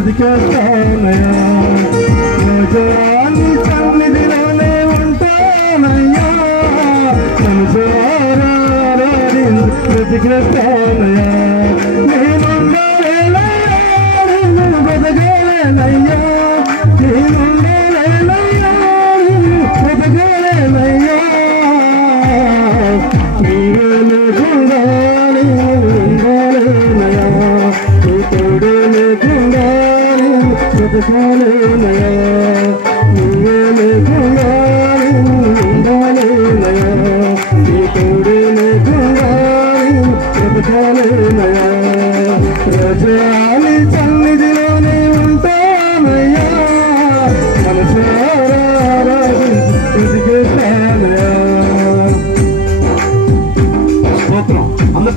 బ్రతికేస్తానయ్యా రాజాని సన్నిధిలోనే ఉంటానయ్యా మనసారాధించు బ్రతికేస్తానయ్యా నేనుండాలేనయ్యా నిన్ను బ్రతకాలేనయ్యా నేనుండాలేనయ్యా నిన్ను బ్రతకాలేనయ్యా నీవే లేకుండా నేను ఉండాలేనయ్యా నీ తోడే లేకుండా నేను బ్రతకాలేనయ్యా నీవే లేకుండా నేను ఉండాలేనయ్యా నీ తోడే లేకుండా నేను బ్రతకాలేనయ్యా రాజాని సన్నిధిలోనే ఉంటానయ్యా మనసారా బ్రతికేస్తానయ్యా స్తోత్రం అందరూ